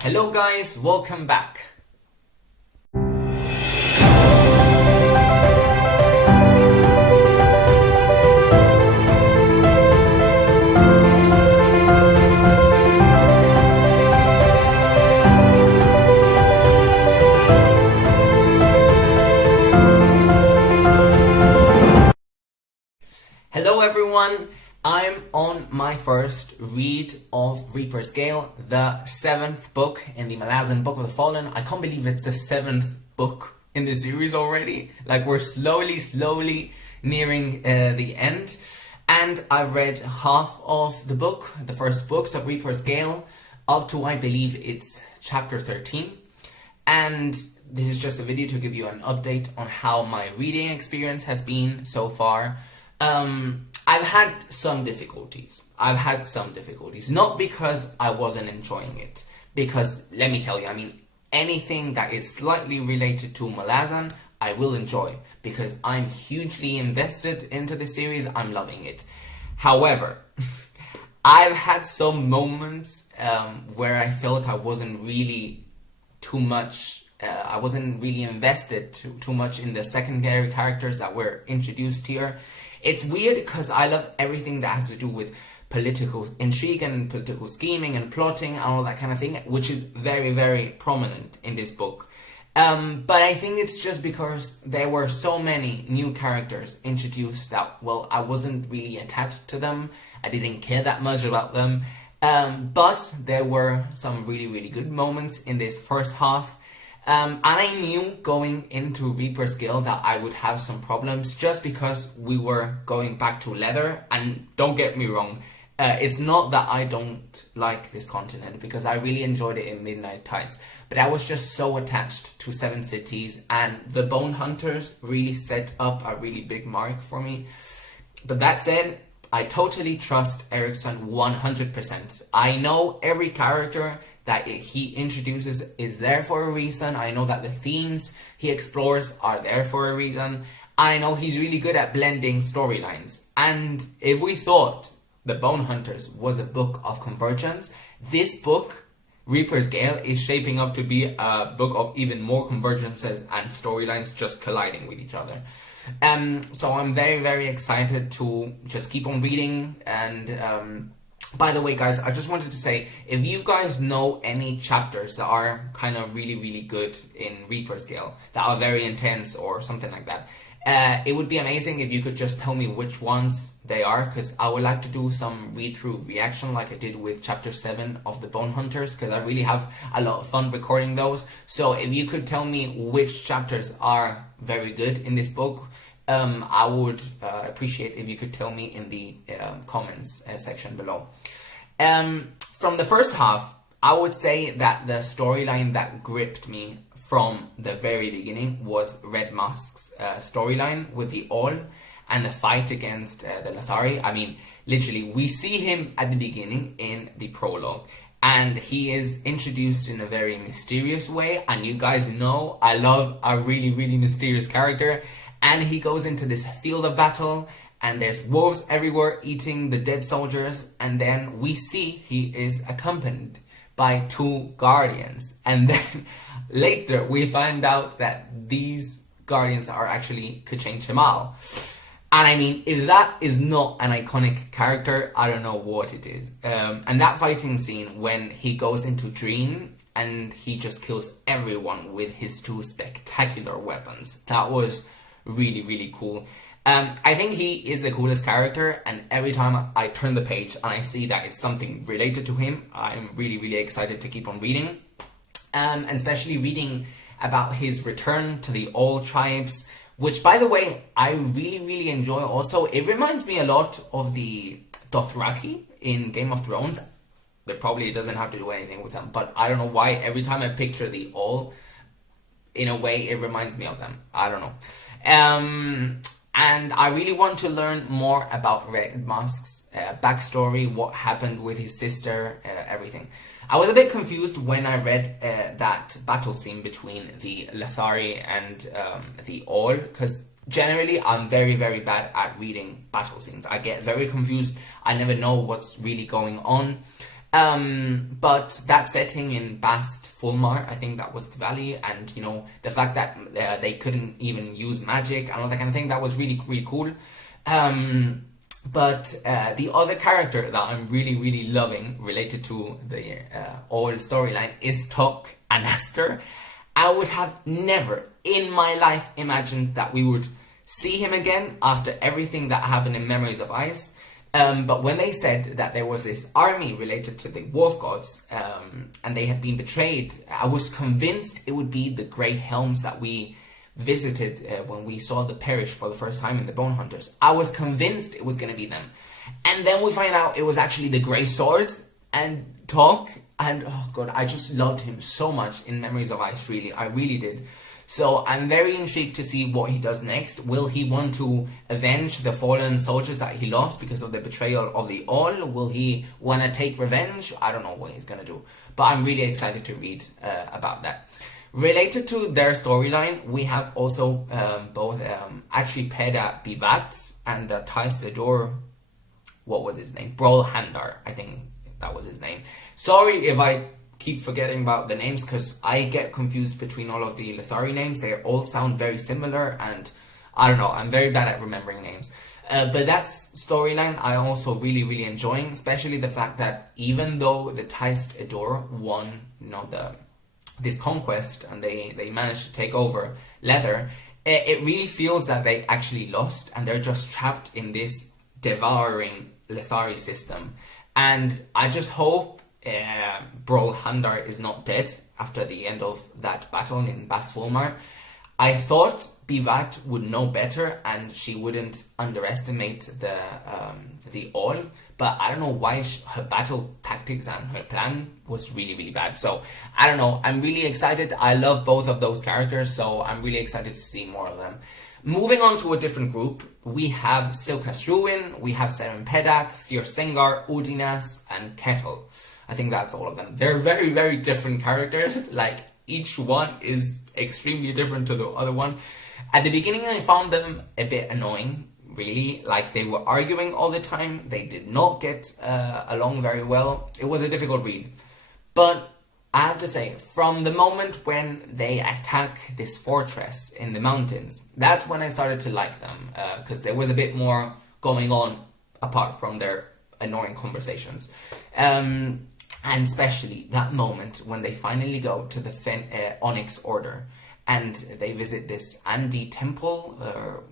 Hello guys, welcome back. Hello everyone, I'm on my first read of Reapers Gale, the 7th book in the Malazan Book of the Fallen. I can't believe it's the 7th book in the series already. Like, we're slowly nearing the end. And I read half of the book, the first books of Reapers Gale, up to, I believe it's chapter 13. And this is just a video to give you an update on how my reading experience has been so far. I've had some difficulties. Not because I wasn't enjoying it. Because, let me tell you, I mean, anything that is slightly related to Malazan, I will enjoy. Because I'm hugely invested into the series, I'm loving it. However, I've had some moments where I felt I wasn't really invested too much in the secondary characters that were introduced here. It's weird because I love everything that has to do with political intrigue and political scheming and plotting and all that kind of thing, which is very prominent in this book. But I think it's just because there were so many new characters introduced that, well, I wasn't really attached to them. I didn't care that much about them. But there were some really good moments in this first half. And I knew going into Reapers Gale that I would have some problems just because we were going back to leather. And don't get me wrong, it's not that I don't like this continent, because I really enjoyed it in Midnight Tides. But I was just so attached to Seven Cities, and the Bone Hunters really set up a really big mark for me. But that said, I totally trust Erickson 100%. I know every character that he introduces is there for a reason. I know that the themes he explores are there for a reason. I know he's really good at blending storylines. And if we thought The Bone Hunters was a book of convergence, this book, Reapers Gale, is shaping up to be a book of even more convergences and storylines just colliding with each other. So I'm very excited to just keep on reading. And by the way, guys, I just wanted to say, if you guys know any chapters that are kind of really good in Reapers Gale, that are very intense or something like that, it would be amazing if you could just tell me which ones they are, because I would like to do some read-through reaction like I did with chapter 7 of the Bone Hunters, because I really have a lot of fun recording those. So if you could tell me which chapters are very good in this book, I would appreciate if you could tell me in the comments section below. From the first half, I would say that the storyline that gripped me from the very beginning was Red Mask's storyline with the All and the fight against the Lethari. I mean, literally, we see him at the beginning in the prologue, and he is introduced in a very mysterious way, and you guys know I love a really mysterious character. And he goes into this field of battle, and there's wolves everywhere eating the dead soldiers, and then we see he is accompanied by 2 guardians. And then later we find out that these guardians are actually Kuchain Chemal. And I mean, if that is not an iconic character, I don't know what it is. And that fighting scene when he goes into Dream and he just kills everyone with his 2 spectacular weapons, that was really cool. I think he is the coolest character, and every time I turn the page and I see that it's something related to him, I'm really excited to keep on reading. And especially reading about his return to the All Tribes, which, by the way, I really enjoy also. It reminds me a lot of the Dothraki in Game of Thrones. It probably doesn't have to do anything with them, but I don't know why every time I picture the All, in a way, it reminds me of them. I don't know. And I really want to learn more about Red Mask's backstory, what happened with his sister, everything. I was a bit confused when I read that battle scene between the Lethari and the All, because generally I'm very bad at reading battle scenes. I get very confused. I never know what's really going on. But that setting in Bast Fulmar, I think that was the valley, and you know, the fact that they couldn't even use magic and all that kind of thing, that was really, really cool. But the other character that I'm really, really loving related to the old storyline is Tuck and Aster. I would have never in my life imagined that we would see him again after everything that happened in Memories of Ice. But when they said that there was this army related to the wolf gods, and they had been betrayed, I was convinced it would be the Grey Helms that we visited when we saw the Perish for the first time in the Bone Hunters. I was convinced it was going to be them. And then we find out it was actually the Grey Swords and Tuck. And oh god, I just loved him so much in Memories of Ice, really. I really did. So I'm very intrigued to see what he does next. Will he want to avenge the fallen soldiers that he lost because of the betrayal of the All? Will he want to take revenge? I don't know what he's going to do. But I'm really excited to read about that. Related to their storyline, we have also both Attribution Bivat and Taisador, what was his name? Brolhandar, I think that was his name. Sorry if I keep forgetting about the names, because I get confused between all of the Lethari names. They all sound very similar, and I don't know, I'm very bad at remembering names. But that's storyline I also really, really enjoying, especially the fact that even though the Taist Ador won, you know, this conquest, and they managed to take over Leather, it really feels that they actually lost, and they're just trapped in this devouring Lethari system. And I just hope Brolhandar is not dead after the end of that battle in Bas Fulmar. I thought Bivat would know better and she wouldn't underestimate the All, but I don't know why her battle tactics and her plan was really, really bad. So I don't know, I'm really excited. I love both of those characters, so I'm really excited to see more of them. Moving on to a different group, we have Silkas Ruin, we have Serenpedak, Fiersengar, Udinas, and Kettle. I think that's all of them. They're very, very different characters. Like, each one is extremely different to the other one. At the beginning, I found them a bit annoying, really. Like, they were arguing all the time. They did not get along very well. It was a difficult read. But I have to say, from the moment when they attack this fortress in the mountains, that's when I started to like them. Because there was a bit more going on apart from their annoying conversations. And especially that moment when they finally go to the Onyx Order and they visit this Andi temple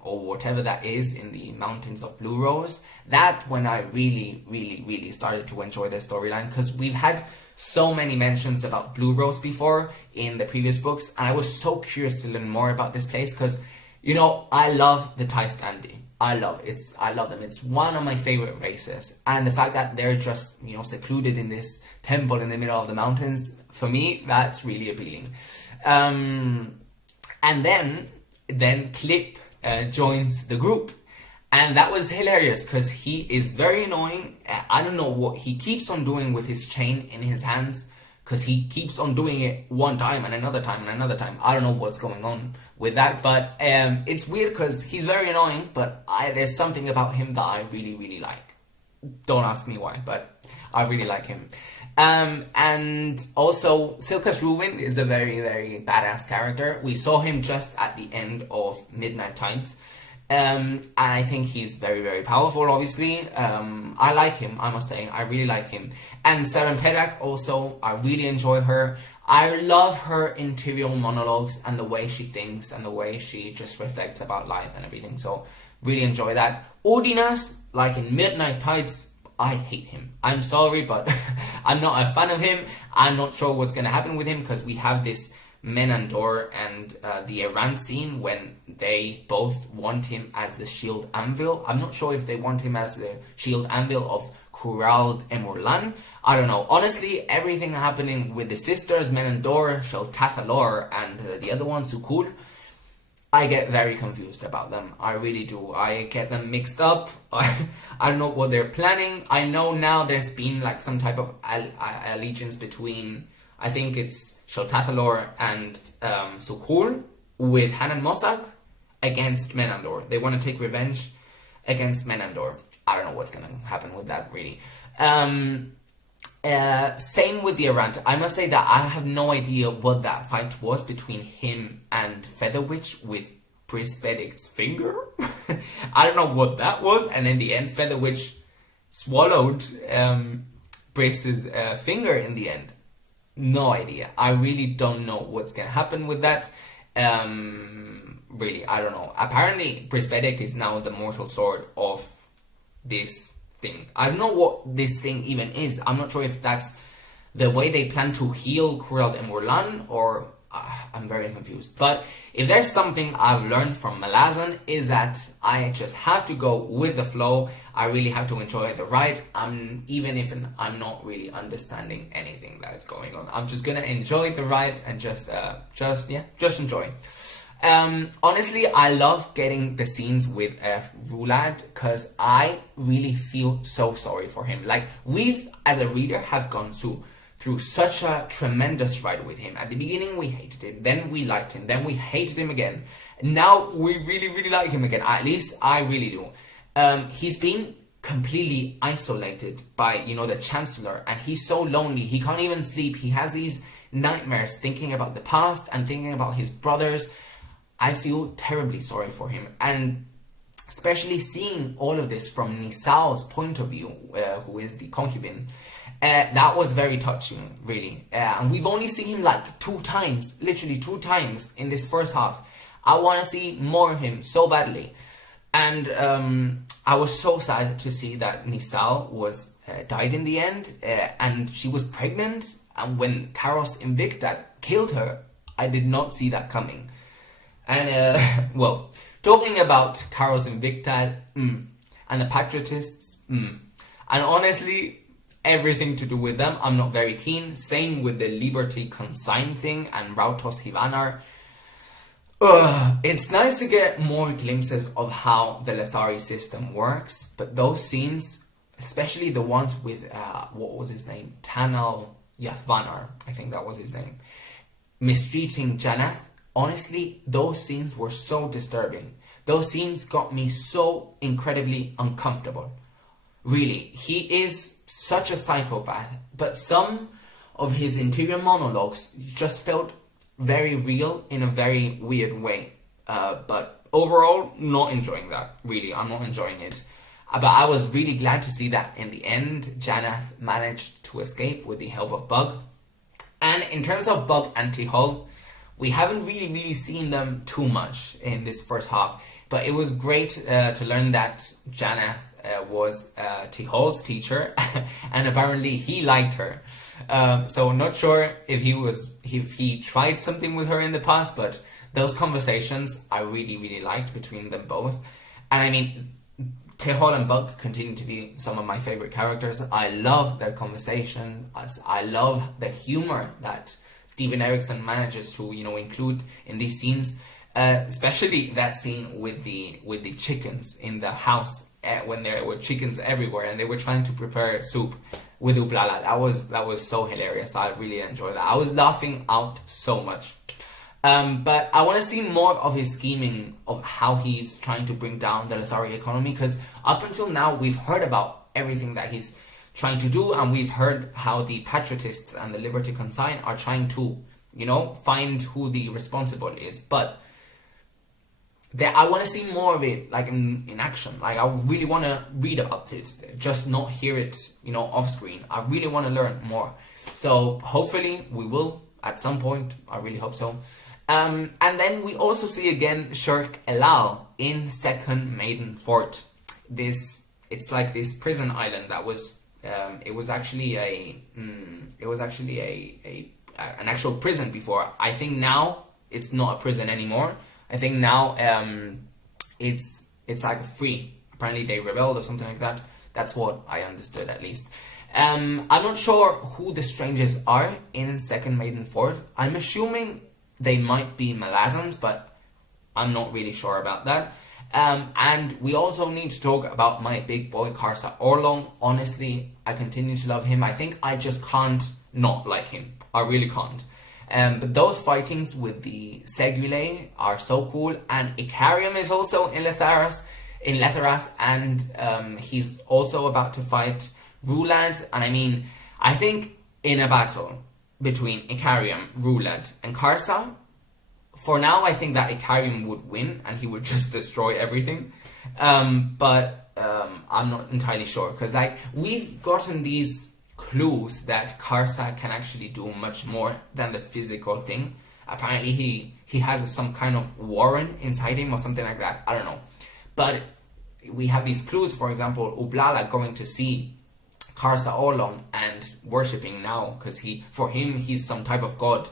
or whatever that is in the mountains of Blue Rose. That's when I really, really, really started to enjoy the storyline, because we've had so many mentions about Blue Rose before in the previous books, and I was so curious to learn more about this place because, you know, I love the Taist Andi. I love them. It's one of my favorite races, and the fact that they're just, you know, secluded in this temple in the middle of the mountains, for me, that's really appealing. And then Clip joins the group, and that was hilarious because he is very annoying. I don't know what he keeps on doing with his chain in his hands, because he keeps on doing it one time and another time and another time. I don't know what's going on with that, but it's weird because he's very annoying, but there's something about him that I really, really like. Don't ask me why, but I really like him. And also, Silkas Ruin is a very, very badass character. We saw him just at the end of Midnight Tides. And I think he's very, very powerful, obviously. I like him, I must say. I really like him. And Serenpedak also, I really enjoy her. I love her interior monologues and the way she thinks and the way she just reflects about life and everything. So, really enjoy that. Udinas, like in Midnight Tides, I hate him. I'm sorry, but I'm not a fan of him. I'm not sure what's going to happen with him, because we have this Menandor and the Iran scene when they both want him as the Shield Anvil. I'm not sure if they want him as the Shield Anvil of Kurald Emurlan. I don't know. Honestly, everything happening with the sisters, Menandor, Sheltathalor, and the other one, Sukul, I get very confused about them. I really do. I get them mixed up. I don't know what they're planning. I know now there's been like some type of allegiance between, I think it's Sheltathalor and Sukul, with Hanan Mosag against Menandor. They want to take revenge against Menandor. I don't know what's going to happen with that, really. Same with the Aranta. I must say that I have no idea what that fight was between him and Featherwitch with Briss Benedict's finger. I don't know what that was, and in the end, Featherwitch swallowed Briss's finger in the end. No idea. I really don't know what's gonna happen with that. Really, I don't know. Apparently, Briss Benedict is now the mortal sword of this thing. I don't know what this thing even is. I'm not sure if that's the way they plan to heal Curel de Morlan, or I'm very confused. But if there's something I've learned from Malazan, is that I just have to go with the flow. I really have to enjoy the ride. Even if I'm not really understanding anything that's going on, I'm just gonna enjoy the ride and just enjoy. Honestly, I love getting the scenes with Rulad, because I really feel so sorry for him. Like, we've, as a reader, have gone through such a tremendous ride with him. At the beginning, we hated him, then we liked him, then we hated him again. Now, we really, really like him again. At least, I really do. He's been completely isolated by, the Chancellor, and he's so lonely. He can't even sleep. He has these nightmares thinking about the past and thinking about his brothers. I feel terribly sorry for him, and especially seeing all of this from Nisao's point of view, who is the concubine, that was very touching, really. And we've only seen him like 2 times, literally 2 times in this first half. I want to see more of him so badly. And I was so sad to see that Nisao was died in the end, and she was pregnant, and when Karos Invicta killed her, I did not see that coming. And, well, talking about Karos Invicta, and the Patriotists, and honestly, everything to do with them, I'm not very keen. Same with the Liberty Consign thing and Rautos Hivanar. It's nice to get more glimpses of how the Lethari system works, but those scenes, especially the ones with, what was his name? Tanal Yathvanar, I think that was his name, mistreating Janath. Honestly, those scenes were so disturbing. Those scenes got me so incredibly uncomfortable. Really, he is such a psychopath, but some of his interior monologues just felt very real in a very weird way. But overall, not enjoying that. Really, I'm not enjoying it. But I was really glad to see that in the end, Janath managed to escape with the help of Bug. And in terms of Bug and Tihol, we haven't really seen them too much in this first half, but it was great to learn that Janath was Tihol's teacher, and apparently he liked her. So not sure if he tried something with her in the past, but those conversations I really liked between them both. And I mean, Tihol and Bug continue to be some of my favorite characters. I love their conversation. I love the humor that Steven Erikson manages to, include in these scenes, especially that scene with the chickens in the house, when there were chickens everywhere and they were trying to prepare soup with Ublala. That was so hilarious. I really enjoyed that. I was laughing out so much. But I want to see more of his scheming of how he's trying to bring down the Lethari economy, because up until now we've heard about everything that he's trying to do, and we've heard how the Patriotists and the Liberty Consign are trying to, find who the responsible is. But I want to see more of it, like in action. Like, I really want to read about it, just not hear it, off screen. I really want to learn more. So hopefully we will at some point. I really hope so. And then we also see again Shirk Elal in Second Maiden Fort. It's like this prison island that was. It was actually an actual prison before. I think now it's not a prison anymore. I think now it's like free. Apparently they rebelled or something like that. That's what I understood, at least. I'm not sure who the strangers are in Second Maiden Fort. I'm assuming they might be Malazans, but I'm not really sure about that. And we also need to talk about my big boy Karsa Orlong. Honestly, I continue to love him. I think I just can't not like him. I really can't. But those fightings with the Segule are so cool. And Icarium is also in Letharas, and he's also about to fight Rulad. And I mean, I think in a battle between Icarium, Roulette, and Karsa, for now I think that Icarium would win and he would just destroy everything. But I'm not entirely sure, because like we've gotten these clues that Karsa can actually do much more than the physical thing. Apparently he has some kind of warren inside him or something like that. I don't know. But we have these clues, for example, Ublala going to see Karsa Orlong and worshipping now, because for him he's some type of god.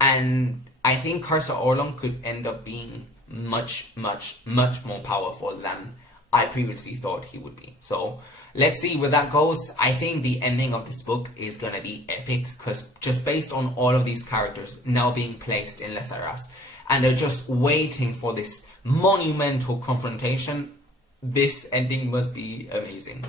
And I think Karsa Orlong could end up being much more powerful than I previously thought he would be. So let's see where that goes. I think the ending of this book is gonna be epic, because just based on all of these characters now being placed in Letheras, and they're just waiting for this monumental confrontation, this ending must be amazing.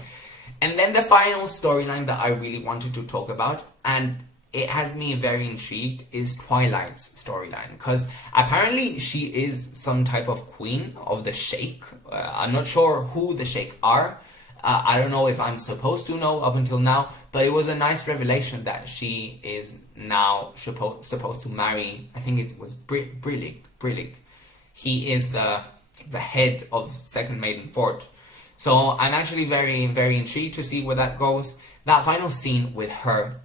And then the final storyline that I really wanted to talk about, and it has me very intrigued, is Twilight's storyline, because apparently she is some type of queen of the Sheikh. I'm not sure who the Sheikh are. I don't know if I'm supposed to know up until now, but it was a nice revelation that she is now supposed to marry, I think it was Brillig. He is the head of Second Maiden Fort. So I'm actually very intrigued to see where that goes. That final scene with her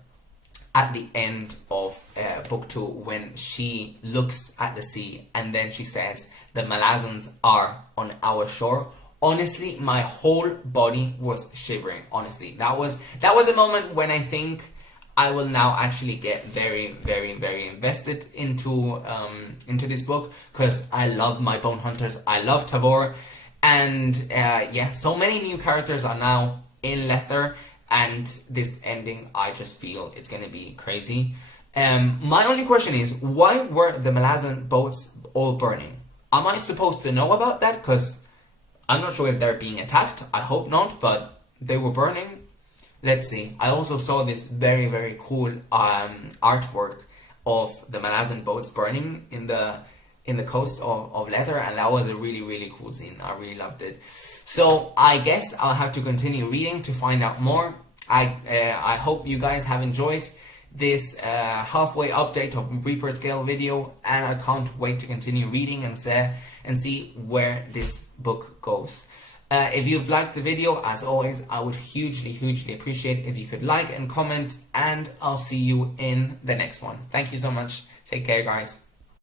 at the end of book 2, when she looks at the sea and then she says, "The Malazans are on our shore." Honestly, my whole body was shivering. Honestly, that was a moment when I think I will now actually get very invested into this book, because I love my Bone Hunters. I love Tavor, and yeah, so many new characters are now in Lether. And this ending, I just feel it's gonna be crazy. My only question is, why were the Malazan boats all burning? Am I supposed to know about that? Because I'm not sure if they're being attacked. I hope not, but they were burning. Let's see. I also saw this very cool artwork of the Malazan boats burning in the coast of Lether, and that was a really cool scene. I really loved it. So I guess I'll have to continue reading to find out more. I hope you guys have enjoyed this halfway update of Reapers Gale video, and I can't wait to continue reading and see where this book goes. If you've liked the video, as always, I would hugely appreciate if you could like and comment, and I'll see you in the next one. Thank you so much. Take care, guys.